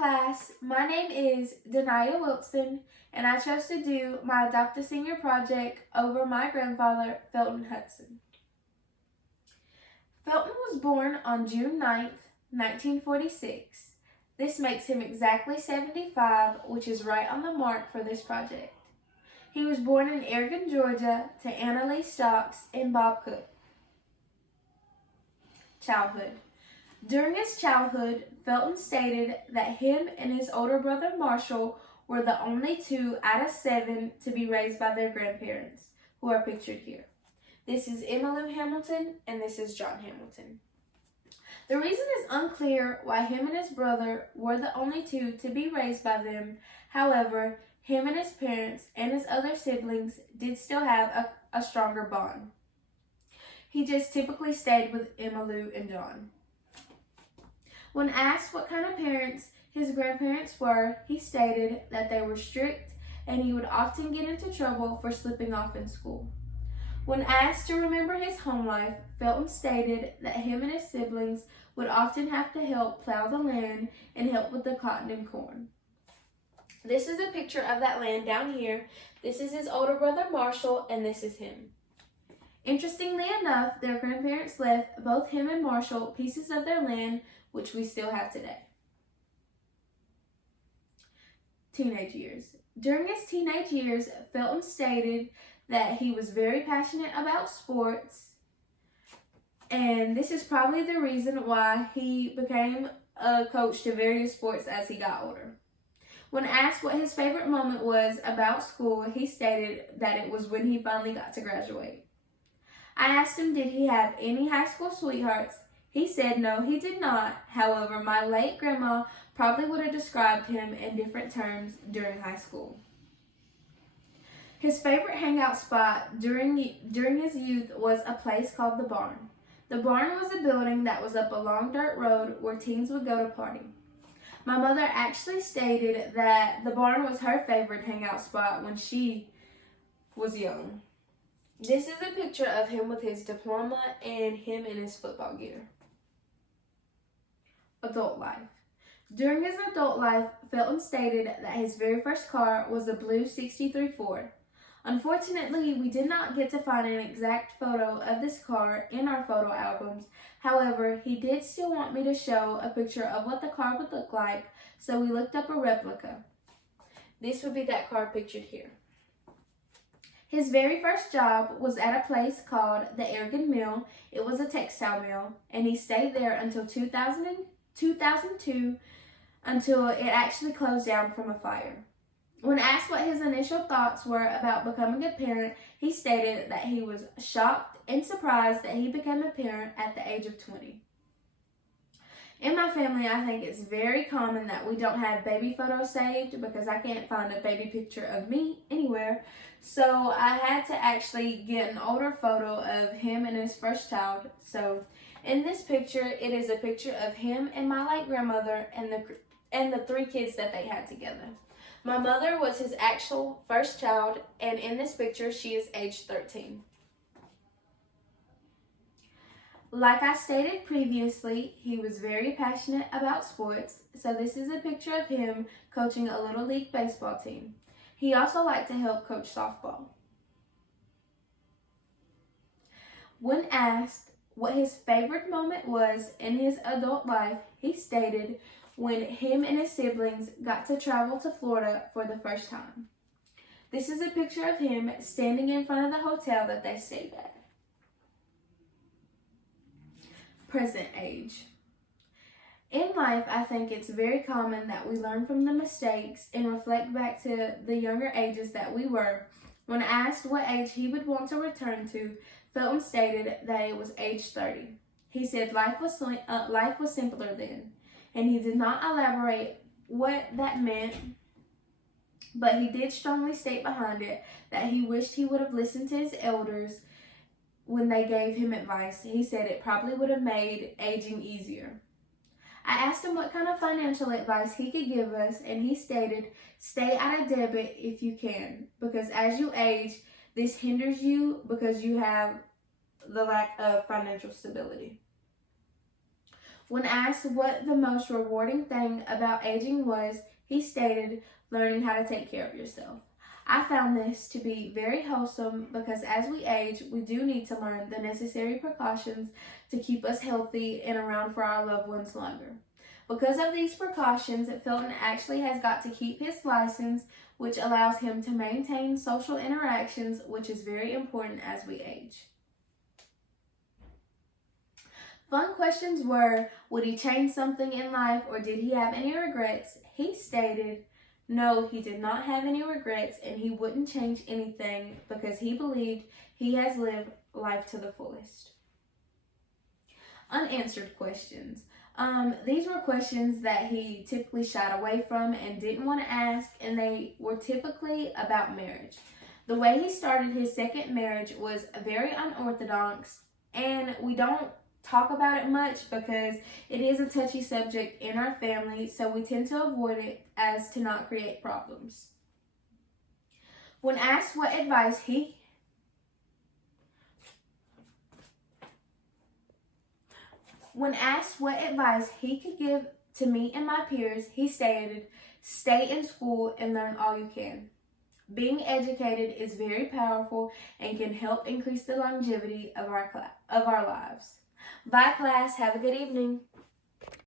class, my name is Denia Wilson, and I chose to do my Adopt a Senior project over my grandfather, Felton Hudson. Felton was born on June 9th, 1946. This makes him exactly 75, which is right on the mark for this project. He was born in Aragon, Georgia, to Anna Lee Stocks and Bob Cook. Childhood. During his childhood, Felton stated that him and his older brother Marshall were the only two out of 7 to be raised by their grandparents, who are pictured here. This is Emmylou Hamilton and this is John Hamilton. The reason is unclear why him and his brother were the only two to be raised by them. However, him and his parents and his other siblings did still have a stronger bond. He just typically stayed with Emmylou and John. When asked what kind of parents his grandparents were, he stated that they were strict and he would often get into trouble for slipping off in school. When asked to remember his home life, Felton stated that him and his siblings would often have to help plow the land and help with the cotton and corn. This is a picture of that land down here. This is his older brother Marshall, and this is him. Interestingly enough, their grandparents left both him and Marshall pieces of their land, which we still have today. Teenage years. During his teenage years, Felton stated that he was very passionate about sports, and this is probably the reason why he became a coach to various sports as he got older. When asked what his favorite moment was about school, he stated that it was when he finally got to graduate. I asked him, did he have any high school sweethearts? He said no, he did not. However, my late grandma probably would have described him in different terms during high school. His favorite hangout spot during his youth was a place called the Barn. The Barn was a building that was up a long dirt road where teens would go to party. My mother actually stated that the Barn was her favorite hangout spot when she was young. This is a picture of him with his diploma and him in his football gear. Adult life. During his adult life, Felton stated that his very first car was a blue 63 Ford. Unfortunately, we did not get to find an exact photo of this car in our photo albums. However, he did still want me to show a picture of what the car would look like, so we looked up a replica. This would be that car pictured here. His very first job was at a place called the Aragon Mill. It was a textile mill, and he stayed there until 2002 until it actually closed down from a fire. When asked what his initial thoughts were about becoming a parent, he stated that he was shocked and surprised that he became a parent at the age of 20. In my family, I think it's very common that we don't have baby photos saved because I can't find a baby picture of me anywhere. So I had to actually get an older photo of him and his first child. So in this picture, it is a picture of him and my late grandmother and the 3 kids that they had together. My mother was his actual first child, and in this picture, she is age 13. Like I stated previously, he was very passionate about sports, so this is a picture of him coaching a Little League baseball team. He also liked to help coach softball. When asked what his favorite moment was in his adult life, he stated when him and his siblings got to travel to Florida for the first time. This is a picture of him standing in front of the hotel that they stayed at. Present age. In life, I think it's very common that we learn from the mistakes and reflect back to the younger ages that we were. When asked what age he would want to return to, Felton stated that it was age 30. He said life was simpler then, and he did not elaborate what that meant, but he did strongly state behind it that he wished he would have listened to his elders when they gave him advice. He said it probably would have made aging easier. I asked him what kind of financial advice he could give us, and he stated, stay out of debt if you can, because as you age, this hinders you because you have the lack of financial stability. When asked what the most rewarding thing about aging was, he stated, learning how to take care of yourself. I found this to be very wholesome because as we age, we do need to learn the necessary precautions to keep us healthy and around for our loved ones longer. Because of these precautions, Felton actually has got to keep his license, which allows him to maintain social interactions, which is very important as we age. Fun questions were, would he change something in life or did he have any regrets? He stated, no, he did not have any regrets and he wouldn't change anything because he believed he has lived life to the fullest. Unanswered questions. These were questions that he typically shied away from and didn't want to ask, and they were typically about marriage. The way he started his second marriage was very unorthodox, and we don't talk about it much because it is a touchy subject in our family, so we tend to avoid it as to not create problems. When asked what advice he could give to me and my peers, he stated, stay in school and learn all you can. Being educated is very powerful and can help increase the longevity of our lives. Bye class, have a good evening.